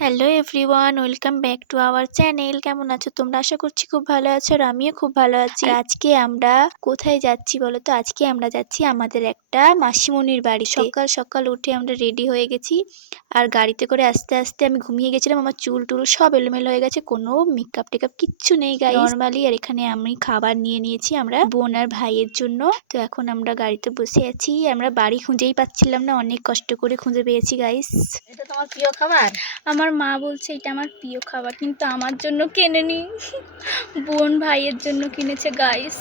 Hello everyone, welcome back to our channel. কেমন আছো তোমরা? আশা করছি খুব ভালো আছো আর আমিও খুব ভালো আছি। আর আজকে আমরা কোথায় যাচ্ছি বলো তো? আজকে আমরা যাচ্ছি আমাদের একটা মাসিমণির বাড়ি। সকাল সকাল উঠে আমরা রেডি হয়ে গেছি আর গাড়িতে করে আস্তে আস্তে আমি ঘুমিয়ে গেছিলাম। আমার চুল টুল সব এলোমেলো হয়ে গেছে, কোনো মেকআপ টেকআপ কিচ্ছু নেই গাইস, নর্মালি। আর এখানে আমি খাবার নিয়ে নিয়েছি আমরা বোন আর ভাইয়ের জন্য। তো এখন আমরা গাড়িতে বসে আছি। আমরা বাড়ি খুঁজেই পাচ্ছিলাম না, অনেক কষ্ট করে খুঁজে পেয়েছি গাইস। এটা তোমার প্রিয় খাবার? আমার মা বলছে এটা আমার প্রিয় খাবার, কিন্তু আমার জন্য কেনেনি, বোন ভাইয়ের জন্য কিনেছে গাইস।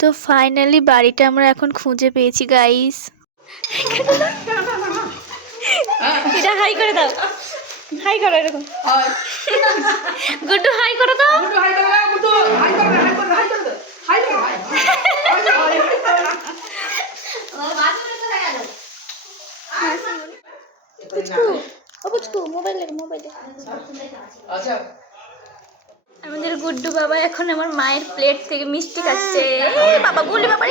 তো ফাইনালি বাড়িটা আমরা এখন খুঁজে পেয়েছি গাইস। এটা হাই করে দাও, হাই করো এরকম। গুড্ডু হাই করে দাও। আমাদের গুড্ডু বাবা এখন আমার মায়ের প্লেট থেকে মিষ্টি খাচ্ছে। বাবা বলি বাবা,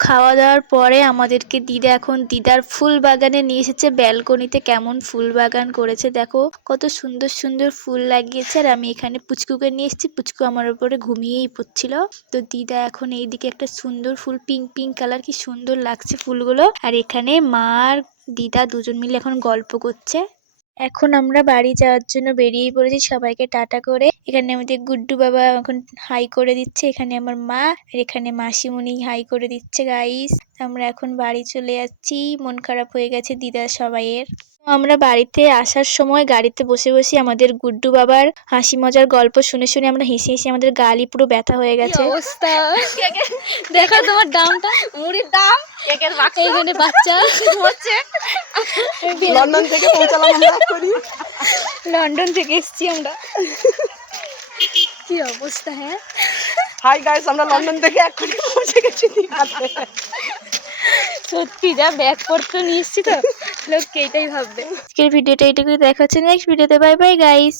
খাওয়া দাওয়ার পরে আমাদেরকে দিদা এখন দিদার ফুল বাগানে নিয়ে এসেছে। ব্যালকনিতে কেমন ফুল বাগান করেছে দেখো, কত সুন্দর সুন্দর ফুল লাগিয়েছে। আর আমি এখানে পুচকুকে নিয়ে এসেছি, পুচকু আমার উপরে ঘুমিয়েই পড়ছিল। তো দিদা এখন এইদিকে একটা সুন্দর ফুল, পিঙ্ক পিঙ্ক কালার, কি সুন্দর লাগছে ফুলগুলো। আর এখানে মা আর দিদা দুজন মিলে এখন গল্প করছে। এখন আমরা বাড়ি যাওয়ার জন্য বেরিয়ে পড়েছি, সবাইকে টাটা করে। এখানে আমাদের গুড্ডু বাবা এখন হাই করে দিচ্ছে, এখানে আমার মা আর এখানে মাসিমণি হাই করে দিচ্ছে গাইস। আমরা এখন বাড়ি চলে যাচ্ছি, মন খারাপ হয়ে গেছে দিদা সবাইয়ের। আমরা বাড়িতে আসার সময় গাড়িতে বসে বসে আমাদের গুড্ডু বাবার হাসি মজার গল্প শুনে শুনে আমরা হেসে হেসে আমাদের গালি পুরো ব্যথা হয়ে গেছে। অবস্থা দেখো তোমার দামটা, মুড়ির দাম, কেকের বাক্স, এইখানে বাচ্চা হচ্ছে। লন্ডন থেকে পৌঁছালাম আমরা করি, লন্ডন থেকে এসেছি আমরা। কি অবস্থা! হ্যাঁ হাই গাইস, আমরা লন্ডন থেকে এক্ষুনি পৌঁছে গেছি দীঘাতে। সত্যি যা ব্যাগপত্র নিয়ে এসেছি তো, লোককে এটাই ভাববে। আজকের ভিডিওটা এইটুকুই, দেখা হচ্ছে নেক্সট ভিডিওতে। Bye bye guys.